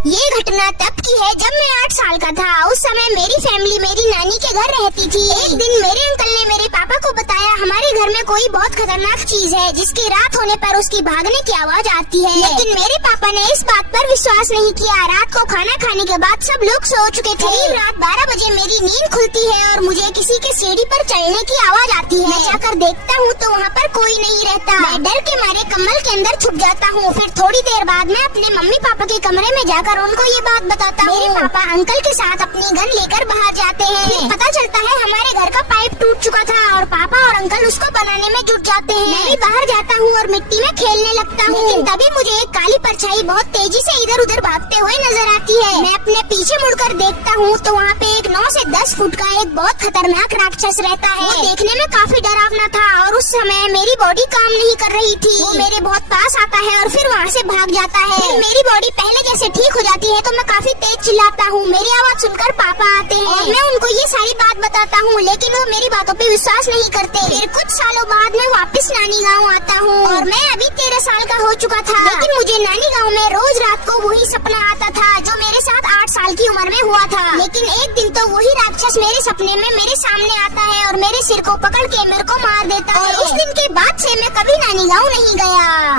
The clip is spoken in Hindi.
ये घटना तब की है जब मैं 8 साल का था। उस समय मेरी फैमिली मेरी नानी के घर रहती थी। एक दिन मेरे अंकल ने मेरे पापा को बताया हमारे घर में कोई बहुत खतरनाक चीज है जिसकी रात होने पर उसकी भागने की आवाज आती है। लेकिन मेरे पापा ने इस बात पर विश्वास नहीं किया। रात को खाना खाने के बाद सब लोग सो चुके थे। रात 12 बजे मेरी नींद खुलती है और मुझे किसी के सीढ़ी पर चढ़ने की आवाज आती है। मैं जाकर देखता हूँ तो वहाँ पर कोई नहीं रहता। मैं डर के मारे कम्बल के अंदर छुप जाता हूँ। फिर थोड़ी देर बाद मैं अपने मम्मी पापा के कमरे में जाकर उनको ये बात बताता हूँ। मेरे पापा अंकल के साथ अपनी गन लेकर बाहर जाते हैं। फिर पता चलता है हमारे घर का पाइप टूट चुका था और पापा और अंकल उसको बनाने में जुट जाते हैं। मैं भी बाहर जाता हूँ और मिट्टी में खेलने लगता हूँ। लेकिन तभी मुझे एक काली परछाई बहुत तेजी से इधर उधर भागते हुए नजर आती है। मैं अपने पीछे मुड़कर देखता हूँ तो वहाँ पे एक 9 से 10 फुट का एक बहुत खतरनाक राक्षस रहता है। वो देखने में काफी डरावना था और उस समय मेरी बॉडी काम नहीं कर रही थी। वो मेरे बहुत पास आता है और फिर वहाँ से भाग जाता है। फिर मेरी बॉडी पहले जैसे ठीक हो जाती है तो मैं काफी तेज चिल्लाता हूँ। मेरी आवाज सुनकर पापा आते हैं और मैं उनको ये सारी बात बताता हूँ, लेकिन वो मेरी बातों पे विश्वास नहीं करते। फिर कुछ सालों बाद मैं वापस नानी गाँव आता हूँ और मैं अभी 13 साल का हो चुका था। लेकिन मुझे नानी गाँव में रोज रात को वही सपना आता था जो मेरे साथ 8 साल की उम्र में हुआ था। लेकिन एक दिन तो वही राक्षस मेरे सपने में मेरे सामने आता है और मेरे सिर को पकड़ के मेरे को मार देता है। और उस दिन के बाद से मैं कभी नानी गाँव नहीं गया।